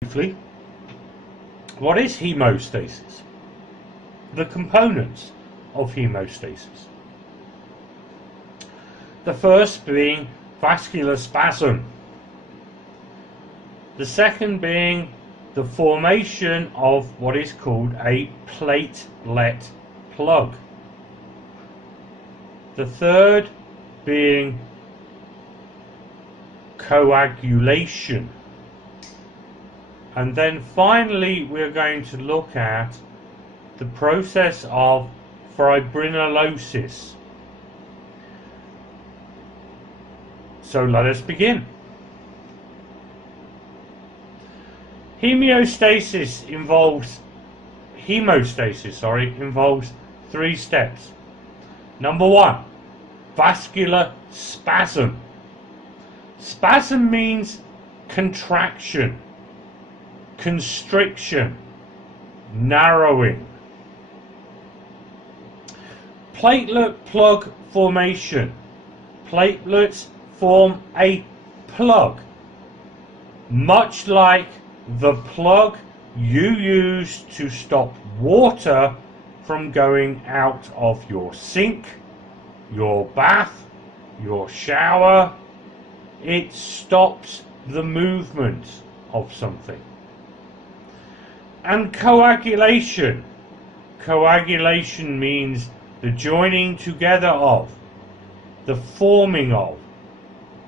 Briefly, what is hemostasis? The components of hemostasis. The first being vascular spasm. The second being the formation of what is called a platelet plug. The third being coagulation. And then finally we're going to look at the process of fibrinolysis. So let us begin. Hemostasis involves three steps. Number one, vascular spasm. Spasm means contraction, constriction, narrowing. Platelet plug formation. Platelets form a plug, much like the plug you use to stop water from going out of your sink, your bath, your shower. It stops the movement of something. And coagulation. Coagulation means the joining together of, the forming of,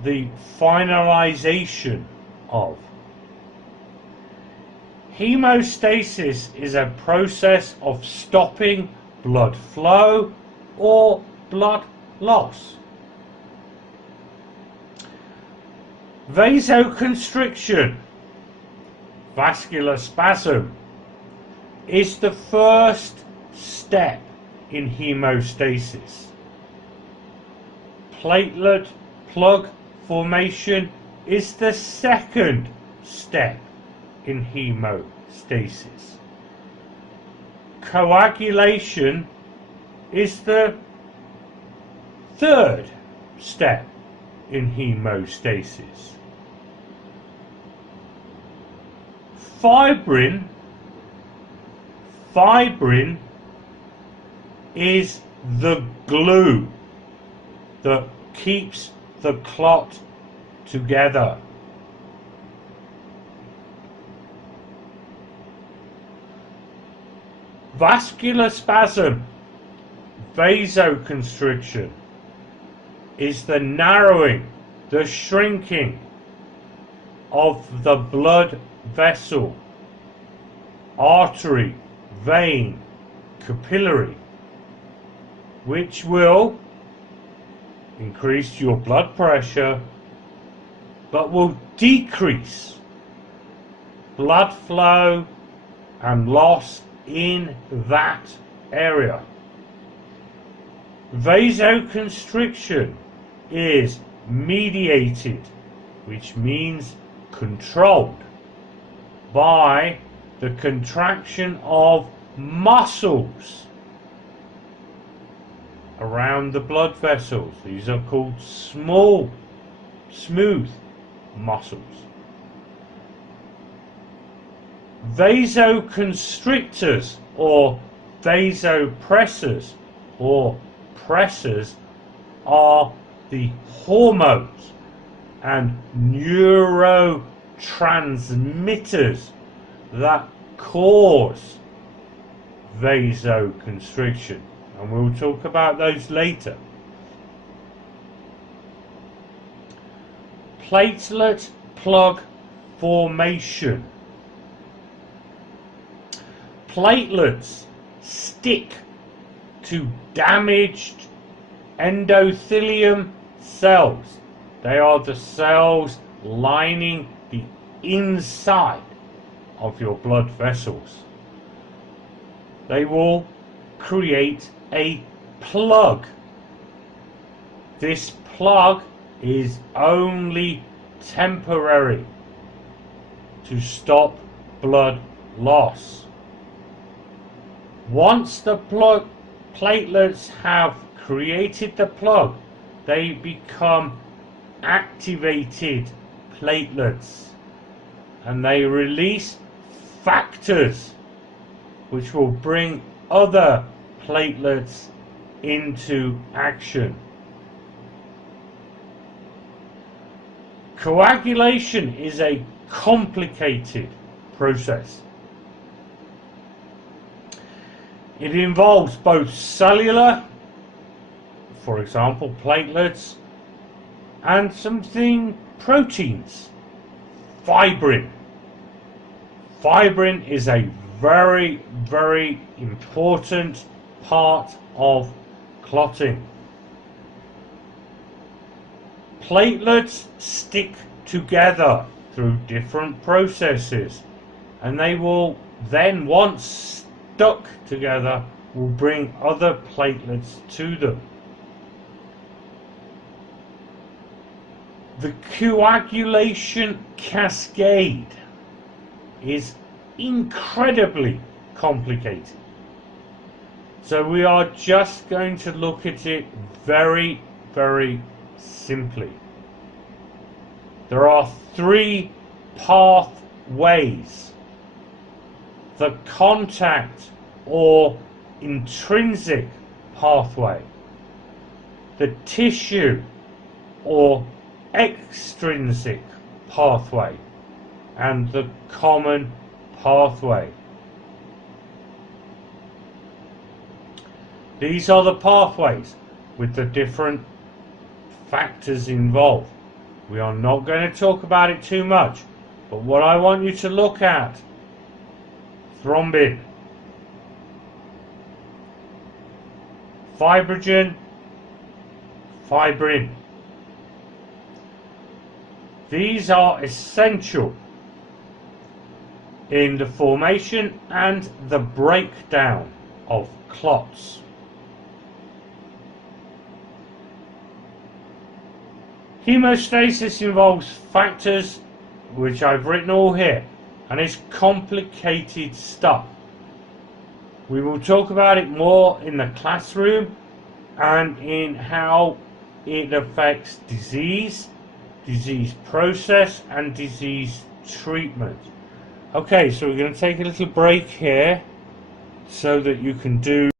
the finalization of. Hemostasis is a process of stopping blood flow or blood loss. Vasoconstriction, vascular spasm, is the first step in hemostasis. Platelet plug formation is the second step in hemostasis. Coagulation is the third step in hemostasis. Fibrin is the glue that keeps the clot together. Vascular spasm, vasoconstriction, is the narrowing, the shrinking of the blood vessel, artery, vein, capillary, which will increase your blood pressure but will decrease blood flow and loss in that area. Vasoconstriction is mediated, which means controlled, by the contraction of muscles around the blood vessels. These are called smooth muscles. Vasoconstrictors or vasopressors or pressors are the hormones and neurotransmitters that cause vasoconstriction, and we'll talk about those later. Platelet plug formation. Platelets stick to damaged endothelium cells. They are the cells lining the inside of your blood vessels. They will create a plug. This plug is only temporary to stop blood loss. Once the platelets have created the plug, they become activated platelets. and they release factors which will bring other platelets into action. Coagulation is a complicated process. It involves both cellular, for example platelets, and something proteins. Fibrin. Fibrin is a very, very important part of clotting. Platelets stick together through different processes, and they will then, once stuck together, will bring other platelets to them. The coagulation cascade is incredibly complicated. So we are just going to look at it very, very simply. There are three pathways: the contact or intrinsic pathway, the tissue or extrinsic pathway, and the common pathway. These are the pathways with the different factors involved. We are not going to talk about it too much, but what I want you to look at: thrombin, fibrogen, fibrin. These are essential in the formation and the breakdown of clots. Hemostasis involves factors which I've written all here, and it's complicated stuff. We will talk about it more in the classroom and in how it affects disease process and disease treatment. Okay, so we're going to take a little break here so that you can do